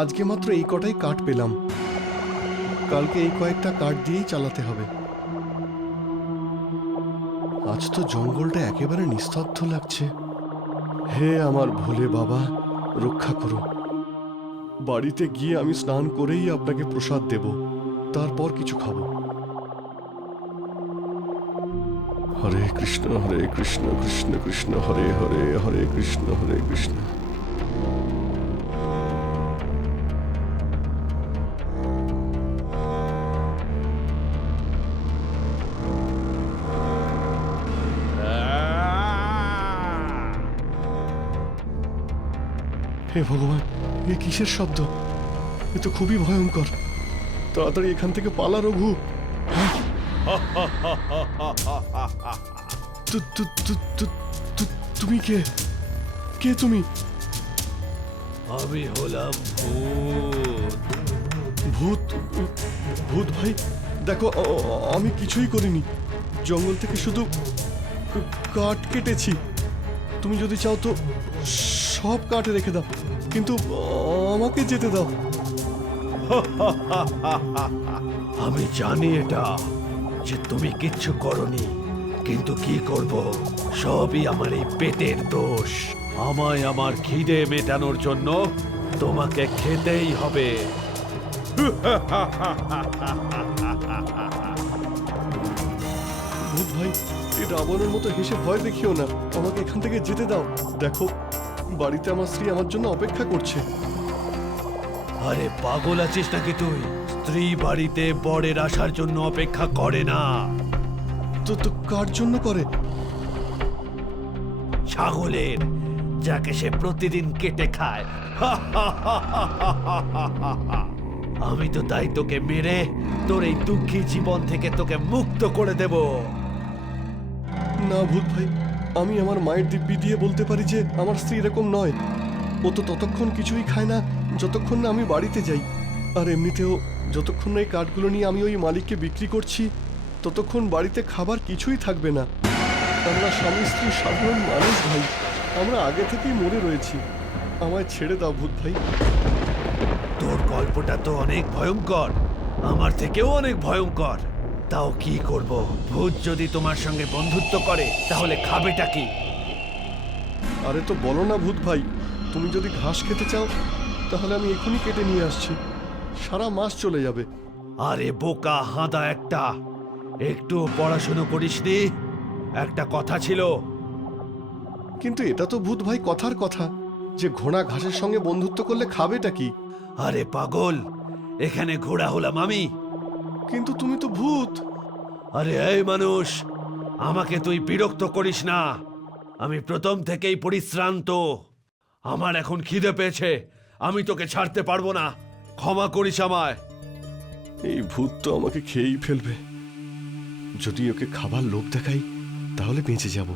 আজকে মাত্র এই কটাই কাঠ পেলাম। কালকে এই কয়েকটা কাঠ দিয়েই চালাতে হবে। আজ তো জঙ্গলটা একেবারে নিস্তব্ধ লাগছে। হে আমার ভোলে বাবা, রক্ষা করো। বাড়িতে গিয়ে আমি স্নান করেই আপনাকে প্রসাদ দেব, তারপর কিছু খাব। হরে কৃষ্ণ হরে কৃষ্ণ কৃষ্ণ কৃষ্ণ, হরে হরে হরে কৃষ্ণ হরে কৃষ্ণ। হে ভগবান এ কিসের শব্দ? এ তো খুবই ভয়ঙ্কর। তাড়াতাড়ি এখান থেকে পালা রঘু। তুমি কে? কে তুমি? আমি হলাম ভূত। ভূত? ভূত ভাই দেখো আমি কিছুই করিনি। জঙ্গল থেকে শুধু কাঠ কেটেছি। তুমি যদি চাও তো সব কাঠ রেখে দাও। কিন্তু আমাকে যেতে দাও। আমি জানি এটা যে তুমি কিচ্ছু করনি কিন্তু কি করব সবই আমার এই পেটের দোষ। আমায় আমার খিদে মেটানোর জন্য তোমাকে খেতেই হবে। ভূত ভাই রাবণের মতো হেসে ভয় দেখিও না। আমাকে এখান থেকে যেতে দাও। দেখো। বাড়িতে আমার স্ত্রী আমার জন্য অপেক্ষা করছে। আরে পাগল আছিস নাকি তুই? স্ত্রী বাড়িতে বরের আসার জন্য অপেক্ষা করে না। তো তো কার জন্য করে? ছাগলের যাকে সে প্রতিদিন কেটে খায়। আমি তো তাই তোকে মেরে তোর এই দুঃখী জীবন থেকে তোকে মুক্ত করে দেব। না ভূত ভাই। আমি আমার মায়ের দিব্যি দিয়ে বলতে পারি যে আমার স্ত্রী এরকম নয়। ও তো ততক্ষণ কিছুই খায় না, যতক্ষণ না আমি বাড়িতে যাই। আর এমনিতেও যতক্ষণ না এই কাঠগুলো নিয়ে আমি ওই মালিককে বিক্রি করছি, ততক্ষণ বাড়িতে খাবার কিছুই থাকবে না। আমরা স্বামী স্ত্রী সাধারণ মানুষ ভাই, আমরা আগে থেকেই মরে রয়েছি। আমায় ছেড়ে দাও ভূত ভাই। তোর গল্পটা তো অনেক ভয়ঙ্কর। আমার থেকেও অনেক ভয়ঙ্কর। তাও কি করব? ভূত যদি তোমার সঙ্গে বন্ধুত্ব করে তাহলে খাবেটা কি? আরে তো বলো না ভূত ভাই তুমি যদি ঘাস খেতে চাও তাহলে আমি এখনই কেটে নিয়ে আসছি। সারা মাস চলে যাবে। আরে বোকা হাঁদা একটা। একটু পড়াশুনো করিসনি একটা কথা ছিল। কিন্তু এটা তো ভূত ভাই কথার কথা। যে ঘোড়া ঘাসের সঙ্গে বন্ধুত্ব করলে খাবেটা কি? আরে পাগল এখানে ঘোড়া হলাম আমি। কিন্তু তুমি তো ভূত। আরে এই মানুষ আমাকে তুই বিরক্ত করিস না। আমি প্রথম থেকেই পরিশ্রান্ত। আমার এখন খিদে পেয়েছে আমি তোকে ছাড়তে পারব না। ক্ষমা করিস আমায়। এই ভূত তো আমাকে খেয়েই ফেলবে। যদি ওকে খাবার লোভ দেখাই তাহলে বেঁচে যাব।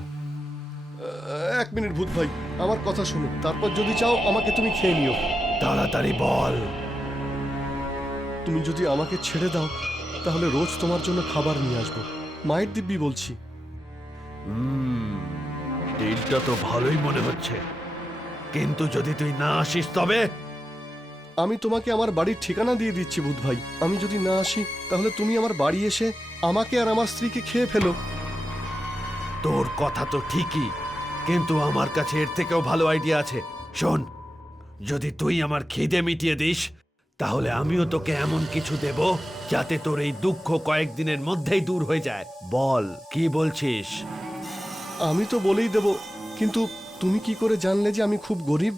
এক মিনিট ভূত ভাই আমার কথা শোনো। তারপর যদি চাও আমাকে তুমি খেয়ে নিও। তাড়াতাড়ি বল। তুমি যদি আমাকে ছেড়ে দাও তাহলে রোজ তোমার জন্য খাবার নিয়ে আসব। মায়ের দিব্যি বলছি। ডিলটা তো ভালোই মনে হচ্ছে। কিন্তু যদি তুই না আসিস তবে? আমি তোমাকে আমার বাড়ির ঠিকানা দিয়ে দিচ্ছি ভূত ভাই। আমি যদি না আসি তাহলে তুমি আমার বাড়ি এসে আমাকে আর আমার স্ত্রীকে খেয়ে ফেলো। তোর কথা তো ঠিকই কিন্তু আমার কাছে এর থেকেও ভালো আইডিয়া আছে। শোন যদি তুই আমার খিদে মিটিয়ে দিস তাহলে আমিও তোকে এমন কিছু দেব যাতে তোর এই দুঃখ কয়েকদিনের মধ্যেই দূর হয়ে যায়। বল কি বলছিস? আমি তো বলেই দেব কিন্তু তুমি কি করে জানলে যে আমি খুব গরিব?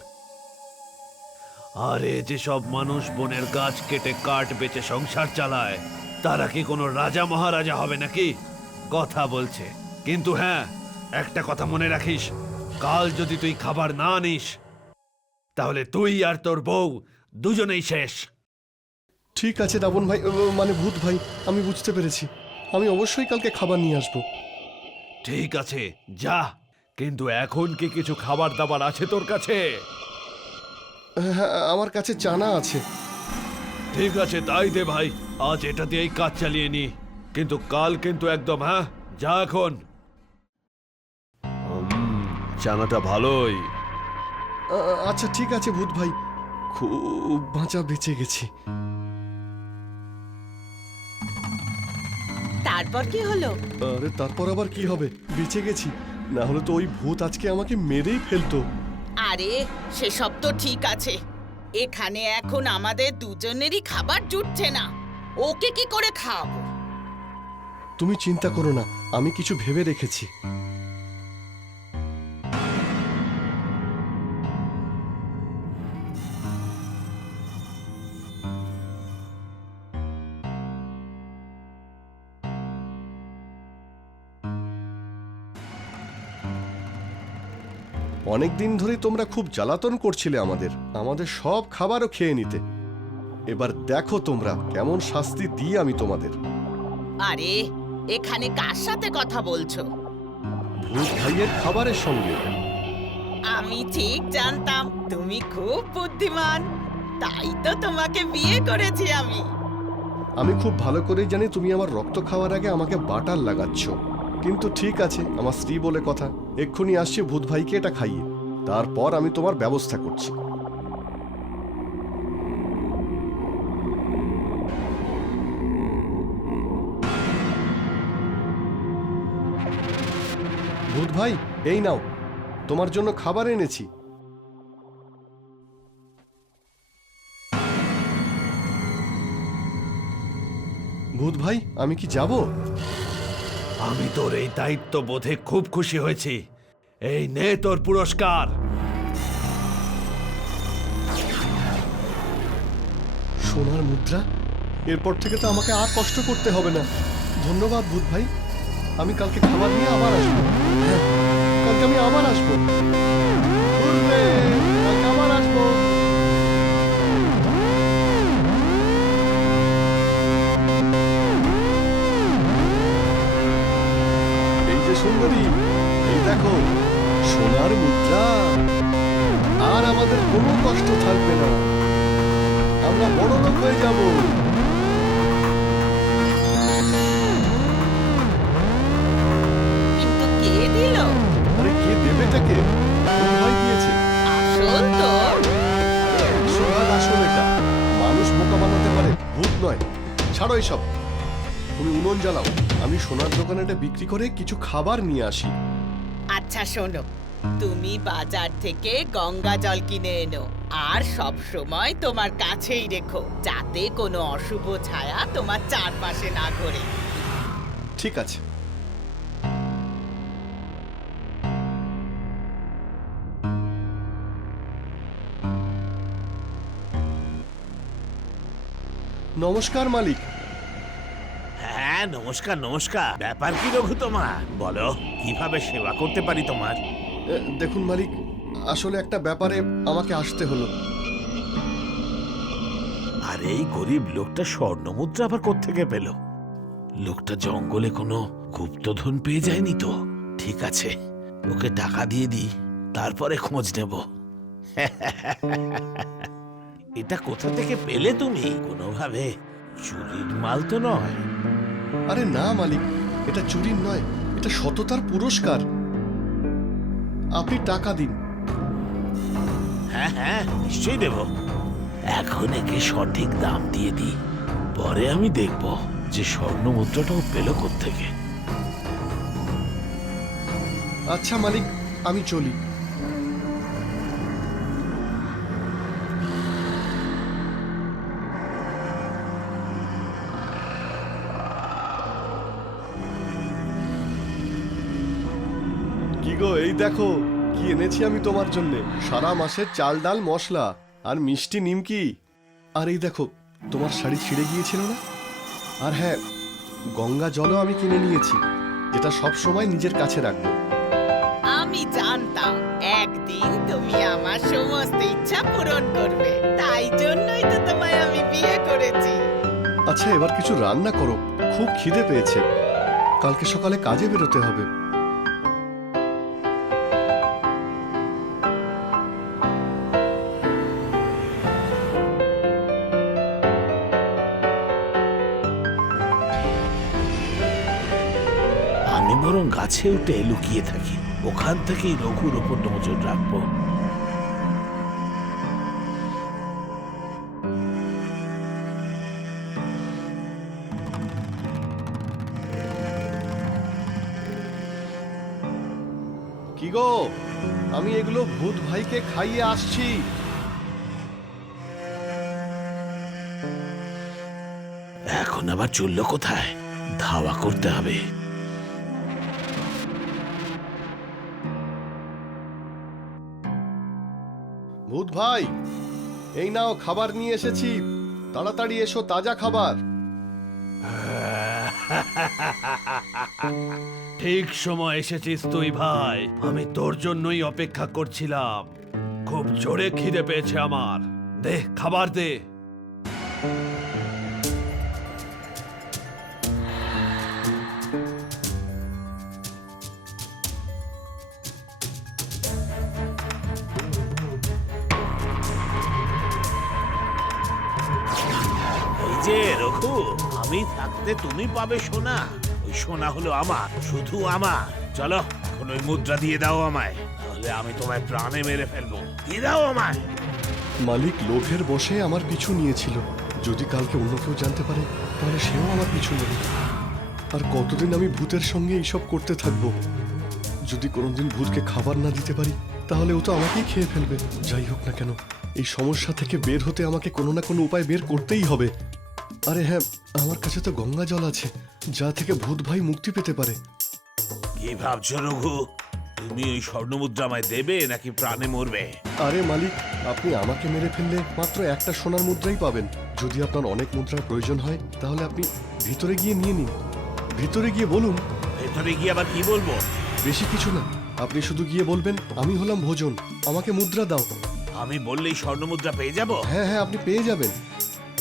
আরে যেসব মানুষ বনের গাছ কেটে কাঠ বেচে সংসার চালায় তারা কি কোনো রাজা মহারাজা হবে নাকি? কথা বলছে। কিন্তু হ্যাঁ একটা কথা মনে রাখিস কাল যদি তুই খাবার না আনিস তাহলে তুই আর তোর বউ দুজনেই শেষ। ঠিক আছে রাবণ ভাই মানে ভূত ভাই আমি বুঝতে পেরেছি। আমি অবশ্যই কালকে খাবার নিয়ে আসব। ঠিক আছে যা। কিন্তু এখন কি কিছু খাবার দাবার আছে তোর কাছে? হ্যাঁ আমার কাছে জানা আছে। ঠিক আছে তাই দে ভাই। আজ এটা দিয়েই কাজ চালিয়ে নি। কিন্তু কাল কিন্তু একদম হ্যাঁ? যা এখন। চানাটা ভালোই। আচ্ছা ঠিক আছে ভূত ভাই। খুব বাঁচা বেঁচে গেছি। তারপর কি হলো? আরে তারপর আবার কি হবে? বেঁচে গেছি। না হলে তো ওই ভূত আজকে আমাকে মেরেই ফেলতো। আরে সে সব তো ঠিক আছে। এখানে এখন আমাদের দুজনেরই খাবার জুটছে না। ওকে কি করে খাওয়াবো? তুমি চিন্তা করো না আমি কিছু ভেবে রেখেছি। অনেক দিন ধরেই তোমরা খুব জ্বালাতন করছিলে আমাদের। আমাদের সব খাবারও খেয়ে নিতে। এবার দেখো তোমরা কেমন শাস্তি দিই আমি তোমাদের। আরে এখানে কার সাথে কথা বলছো? ভূত ভাইয়ের খাবারের সঙ্গে। আমি ঠিক জানতাম তুমি খুব বুদ্ধিমান। তাই তো তোমাকে বিয়ে করেছি আমি। আমি খুব ভালো করেই জানি তুমি আমার রক্ত খাওয়ার আগে আমাকে বাটার লাগাচ্ছ। কিন্তু ঠিক আছে আমার স্ত্রী বলে কথা। এক্ষুনি আসছে ভূত ভাইকে এটা খাইয়ে। তারপর আমি তোমার ব্যবস্থা করছি। ভূত ভাই, এই নাও। তোমার জন্য খাবার এনেছি। ভূত ভাই, আমি কি যাব? আমি তোর এই দায়িত্ব বোধে খুব খুশি হয়েছি। এই নে তোর পুরস্কার। সোনার মুদ্রা? এরপর থেকে তো আমাকে আর কষ্ট করতে হবে না। ধন্যবাদ ভূত ভাই। আমি কালকে খাবার নিয়ে আবার আসব। হ্যাঁ, কালকে আমি আবার আসব। কোনো কষ্ট থাকবে না। আমরা বড় লোক হয়ে যাব। কিন্তু কে দিল? আরে কে দেবে তাকে ভাই দিয়েছে। আসল তো। সোহাগ আসল এটা। মানুষ বোকা বানাতে পারে ভূত নয়। ছাড়ো এসব। তুমি উনুন জ্বালাও। আমি সোনার দোকানে এটা বিক্রি করে কিছু খাবার নিয়ে আসি। আচ্ছা শোনো। তুমি বাজার থেকে গঙ্গা জল কিনে এনো আর সব সময় তোমার কাছেই রেখো যাতে কোনো অশুভ ছায়া তোমার চারপাশে না ঘোরে। ঠিক আছে। নমস্কার মালিক। হ্যাঁ নমস্কার নমস্কার। ব্যাপার কি রঘু তোমার? বলো কীভাবে সেবা করতে পারি তোমার? দেখুন মালিক আসলে একটা ব্যাপারে আমাকে আসতে হলো। আর এই গরিব লোকটা স্বর্ণ মুদ্রা আবার কোত্থেকে পেল? লোকটা জঙ্গলে কোনো গুপ্তধন পেয়ে যায়নি তো? ঠিক আছে ওকে টাকা দিয়ে দিই তারপরে খোঁজ নেব। এটা কোথা থেকে পেলে তুমি? কোনোভাবে চুরির মাল তো নয়। আরে না মালিক এটা চুরির নয় এটা সততার পুরস্কার। আপনি টাকা দিন। হ্যাঁ হ্যাঁ নিশ্চয়ই দেব। এখন একে সঠিক দাম দিয়ে দিই। পরে আমি দেখব যে স্বর্ণ মুদ্রাটাও পেল থেকে আচ্ছা মালিক আমি চলি। দেখো কি এনেছি আমি তোমার জন্য। সারা মাসের চাল ডাল মশলা আর মিষ্টি নিমকি। আর এই দেখো তোমার শাড়ি ছিঁড়ে গিয়েছিল না? আর হ্যাঁ গঙ্গা জলও আমি কিনে নিয়েছি যেটা সব সময় নিজের কাছে রাখব। আমি জানতাম একদিন তুমি আমার সমস্ত ইচ্ছা পূরণ করবে। তাই জন্যই তো তোমায় আমি বিয়ে করেছি। আচ্ছা এবার কিছু রান্না করো খুব খিদে পেয়েছে। কালকে সকালে কাজে বেরোতে হবে। ছেউটে লুকিয়ে থাকি। ওখান থেকেই রঘুর ওপর নজর রাখব। কি গো? আমি এগুলো ভূত ভাইকে খাইয়ে আসছি। এখন আবার চলল কোথায়? ধাওয়া করতে হবে। ভাই, এই নাও খাবার নিয়ে এসেছি। তাড়াতাড়ি এসো, তাজা খাবার। ঠিক সময় এসেছিস তুই ভাই। আমি তোর জন্যই অপেক্ষা করছিলাম। খুব জোরে খিদে পেয়েছে আমার। দে, খাবার দে। আমি থাকতে তুমি পাবে সোনা। ওই সোনা হলো আমার, শুধু আমার। চলো, এখন ওই মুদ্রা দিয়ে দাও আমায়। তাহলে আমি তোমায় প্রাণে মেরে ফেলব। দিয়ে দাও আমায়। মালিক লোভের বসে আমার পিছু নিয়েছিল। যদি কালকে অন্য কেউ জানতে পারে, তাহলে সেও আমার পিছু নেবে। আর কতদিন আমি ভূতের সঙ্গে এইসব করতে থাকব? যদি কোনোদিন ভূতকে খাবার না দিতে পারি, তাহলে ও তো আমাকেই খেয়ে ফেলবে। যাই হোক না কেন, এই সমস্যা থেকে বের হতে আমাকে কোনো না কোনো উপায় বের করতেই হবে। আরে হ্যাঁ আমার কাছে তো গঙ্গা জল আছে যা থেকে ভূত ভাই মুক্তি পেতে পারে। কি ভাবছ রঘু? তুমি ওই স্বর্ণ মুদ্রা আমায় দেবে নাকি প্রাণে মরবে? আরে মালিক আপনি আমাকে মেরে ফেললে মাত্র একটা সোনার মুদ্রাই পাবেন। যদি আপনার অনেক মুদ্রার প্রয়োজন হয় তাহলে আপনি ভিতরে গিয়ে নিয়ে নিন। ভিতরে গিয়ে বলুন। ভেতরে গিয়ে আবার কি বলব? বেশি কিছু না আপনি শুধু গিয়ে বলবেন আমি হলাম ভোজন আমাকে মুদ্রা দাও। আমি বললেই স্বর্ণ মুদ্রা পেয়ে যাব? হ্যাঁ হ্যাঁ আপনি পেয়ে যাবেন।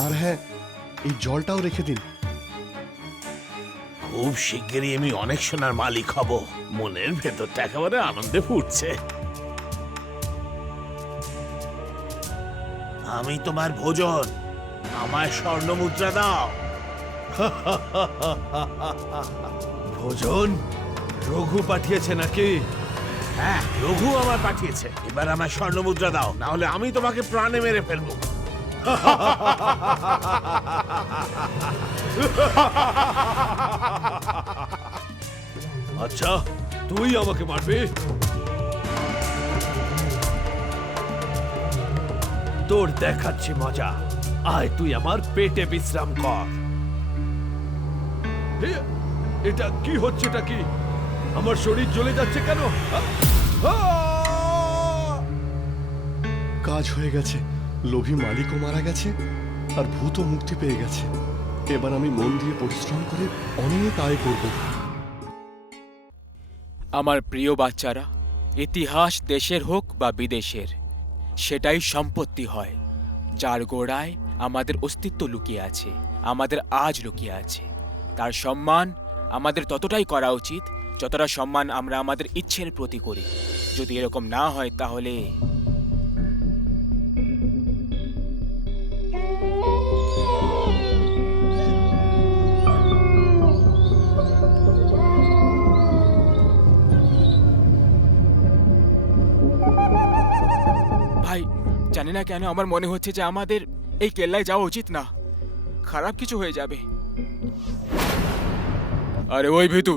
আর হ্যাঁ এই জলটাও রেখে দিন। খুব শিগগিরই আমি অনেক সোনার মালিক হব। মনের ভেতরটা একেবারে আনন্দে ফুটছে। আমি তোমার ভোজন আমায় স্বর্ণ মুদ্রা দাও। ভোজন? রঘু পাঠিয়েছে নাকি? হ্যাঁ রঘু আমার পাঠিয়েছে। এবার আমার স্বর্ণ মুদ্রা দাও না হলে আমি তোমাকে প্রাণে মেরে ফেলব। আচ্ছা তুই আমাকে মারবি? তোর দেখাচ্ছি মজা। আয়, তুই আমার পেটে বিশ্রাম কর। এটা কি হচ্ছে, এটা কি? আমার শরীর জ্বলে যাচ্ছে কেন! কাজ হয়ে গেছে। লোভী মালিকও মারা গেছে আর ভূতও মুক্তি পেয়ে গেছে। এবার আমি মন দিয়ে পরিশ্রম করে অনেক আয় করব। আমার প্রিয় বাচ্চারা, ইতিহাস দেশের হোক বা বিদেশের, সেটাই সম্পত্তি হয়, যার গোড়ায় আমাদের অস্তিত্ব লুকিয়ে আছে, আমাদের আজ লুকিয়ে আছে। তার সম্মান আমাদের ততটাই করা উচিত, যতটা সম্মান আমরা আমাদের ইচ্ছের প্রতি করি। যদি এরকম না হয় তাহলে ভাই, জানি না কেন আমার মনে হচ্ছে যে আমাদের এই কেল্লায় যাওয়া উচিত না। খারাপ কিছু হয়ে যাবে। আরে ওই ভিতু,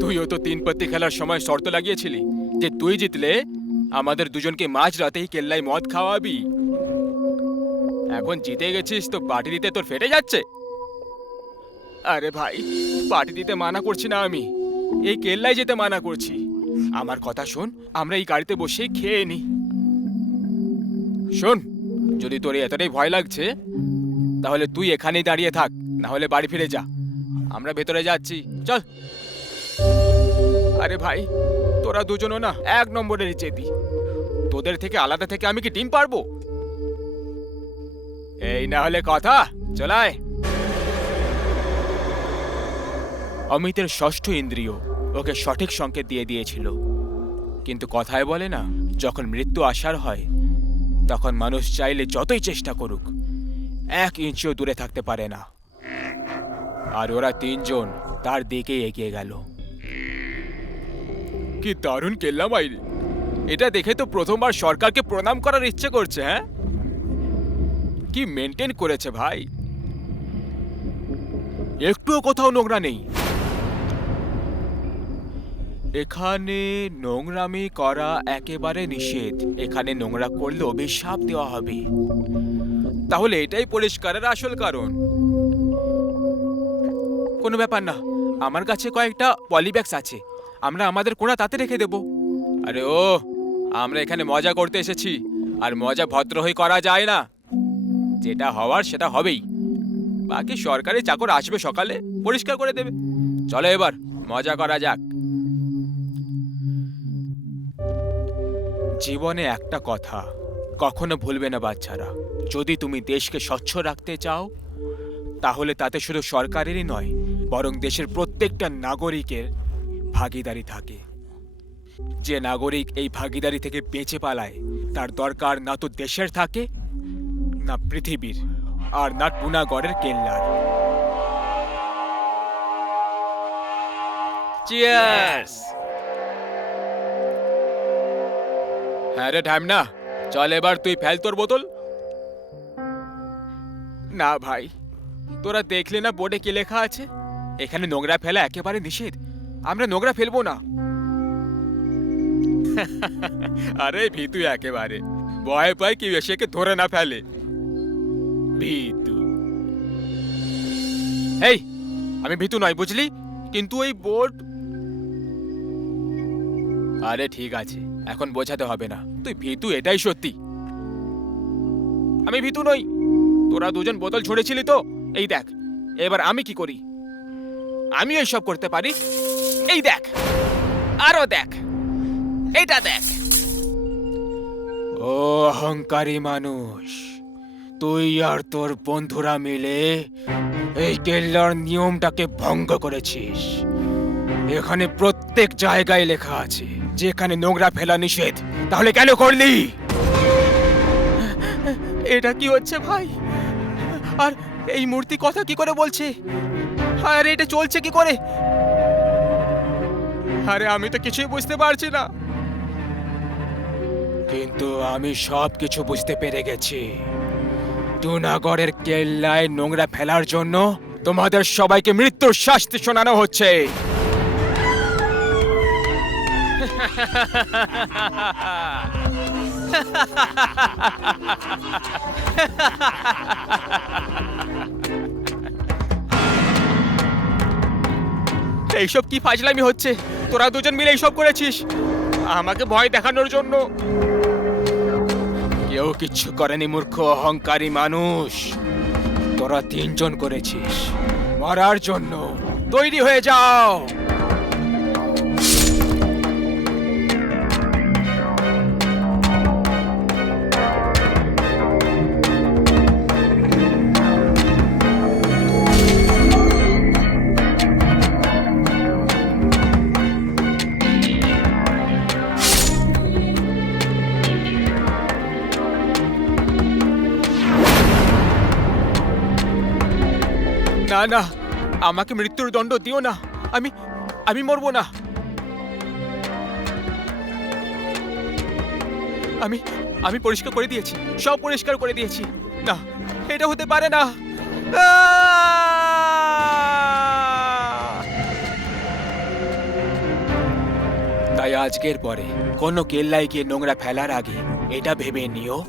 তুইও তো তিন পত্তি খেলার সময় শর্ত লাগিয়েছিলি যে তুই জিতলে আমাদের দুজনকে মাঝ রাতেই কেল্লায় মদ খাওয়াবি। এখন জিতে গেছিস তো পার্টি দিতে তোর ফেটে যাচ্ছে। আরে ভাই পার্টি দিতে মানা করছি না আমি। এই কেল্লায় যেতে মানা করছি। আমার কথা শোন, আমরা এই গাড়িতে বসে খেয়ে নি। শোন, যদি তোর এতটাই ভয় লাগছে, তাহলে তুই এখানেই দাঁড়িয়ে থাক, না হলে বাড়ি ফিরে যা। আমরা ভেতরে যাচ্ছি। চল। আরে ভাই, তোরা দুজনও না এক নম্বরের চেতি তোদের থেকে আলাদা থেকে আমি কি ডিম পারব? এই না হলে কথা চলায় অমিতের ষষ্ঠ ইন্দ্রিয় ওকে সঠিক সংকেত দিয়ে দিয়েছিল। কিন্তু কথায় বলে না, যখন মৃত্যু আসার হয় তখন মানুষ চাইলে যতই চেষ্টা করুক, এক ইঞ্চিও দূরে থাকতে পারে না। আর ওরা তিনজন তার দিকে এগিয়ে গেল। কি দারুণ কেল্লা এটা দেখে তো প্রথমবার সরকারকে প্রণাম করার ইচ্ছে করছে হ্যাঁ? কি মেনটেন করেছে ভাই? একটুও কোথাও নোংরা নেই। এখানে নোংরামি করা একেবারে নিষেধ। এখানে নোংরা করলে অভিশাপ দেওয়া হবে। তাহলে এটাই পরিষ্কারের আসল কারণ। কোনো ব্যাপার না। আমার কাছে কয়েকটা পলিব্যাগস আছে। আমরা আমাদের কোনা তাতে রেখে দেব। আরে ও, আমরা এখানে মজা করতে এসেছি। আর মজা ভদ্র হয়ে করা যায় না। যেটা হওয়ার সেটা হবেই। বাকি সরকারি চাকর আসবে সকালে, পরিষ্কার করে দেবে। চলো এবার, মজা করা যাক। জীবনে একটা কথা, কখনো ভুলবে না বাচ্চারা। যদি তুমি দেশকে স্বচ্ছ রাখতে চাও, তাহলে তাতে শুধু সরকারেরই নয়, বরং দেশের প্রত্যেকটা নাগরিকের ভাগিদারি থাকে। যে নাগরিক এই ভাগিদারি থেকে বেঁচে পালায়, তার দরকার না তো দেশের থাকে, না পৃথিবীর, আর না টুনাগড়ের কেল্লার। চিয়ার্স হ্যাঁ রে টাইম না চল এবার তুই ফেল তোর বোতল। না ভাই, তোরা দেখলে না বোর্ডে কি লেখা আছে? এখানে নোংরা ফেলা একেবারে নিষেধ, আমরা নোংরা ফেলব না। আরে ভিতু একেবারে, ভয় পায় কি এসে কে ধরে না ফেলে। ভিতু। এই আমি ভিতু নয়, বুঝলি? কিন্তু ওই বোর্ড আরে ঠিক আছে এখন বোঝাতে হবে না। তুই ভিতু, এটাই সত্যি। আমি ভিতু নই। তোরা দুজন বোতল ছুঁড়েছিলি তো? এই দেখ, এবার আমি কি করি? আমি সব করতে পারি? এই দেখ, আরও দেখ, এইটা দেখ। ও অহংকারী মানুষ, তুই আর তোর বন্ধুরা মিলে এই কেল্লার নিয়মটাকে ভঙ্গ করেছিস। এখানে প্রত্যেক জায়গায় লেখা আছে। যেখানে নোংরা ফেলা নিষেধ তাহলে কেন করলি? এটা কি হচ্ছে ভাই? আর এই মূর্তি কথা কি করে বলছে? আর এটা চলছে কি করে? আরে আমি তো কিছুই বুঝতে পারছি না। কিন্তু আমি সব কিছু বুঝতে পেরে গেছি। জুনাগড়ের কেল্লায় নোংরা ফেলার জন্য তোমাদের সবাইকে মৃত্যুর শাস্তি শোনানো হচ্ছে। এইসব কি ফাজলামি হচ্ছে? তোরা দুজন মিলে এইসব করেছিস? আমাকে ভয় দেখানোর জন্য। কেউ কিচ্ছু করেনি, মূর্খ, অহংকারী মানুষ। তোরা তিনজন করেছিস। মরার জন্য। তৈরি হয়ে যাও। না না। আমাকে মৃত্যুর দণ্ড দিও না। আমি আমি মরবো না। আমি আমি পরিষ্কার করে দিয়েছি, সব পরিষ্কার করে দিয়েছি। না, এটা হতে পারে না। তাই আজকের পরে কোনো কেল্লায় গিয়ে নোংরা ফেলার আগে এটা ভেবে নিও।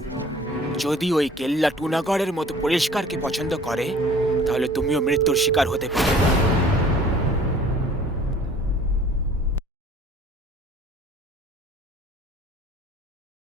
যদি ওই কেল্লা টুনাগড়ের মতো পরিষ্কারকে পছন্দ করে তাহলে তুমিও মৃত্যুর শিকার হতে পারো।